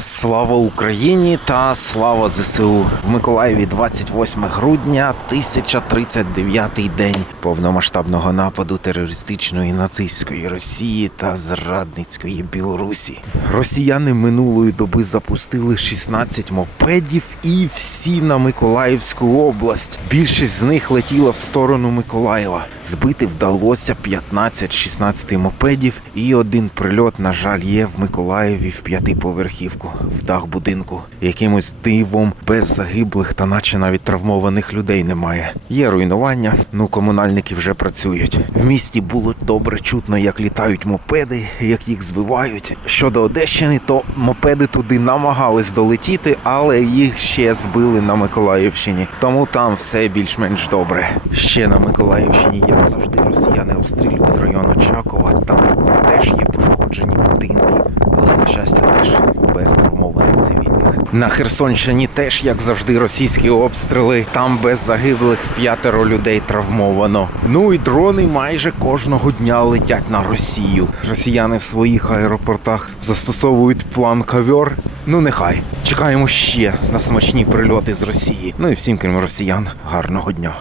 Слава Україні та слава ЗСУ в Миколаєві 28 грудня 1039 день повномасштабного нападу терористичної нацистської Росії та зрадницької Білорусі. Росіяни минулої доби запустили 16 мопедів і всі на Миколаївську область. Більшість з них летіла в сторону Миколаєва. Збити вдалося 15-16 мопедів, і один прильот, на жаль, є в Миколаєві в п'ятиповерхівку, в дах будинку. Якимось дивом без загиблих та наче навіть травмованих людей немає. Є руйнування, ну комунальники вже працюють. В місті було добре чутно, як літають мопеди, як їх збивають. Щодо Одещини, то мопеди туди намагались долетіти, але їх ще збили на Миколаївщині. Тому там все більш-менш добре. Ще на Миколаївщині, як завжди, росіяни обстрілюють район Очакова. Там теж є пошкоджені будинки, але на щастя теж без На Херсонщині теж, як завжди, російські обстріли. Там без загиблих п'ятеро людей травмовано. Ну і дрони майже кожного дня летять на Росію. Росіяни в своїх аеропортах застосовують план кавер. Ну нехай чекаємо ще на смачні прильоти з Росії. Ну і всім, крім росіян, гарного дня.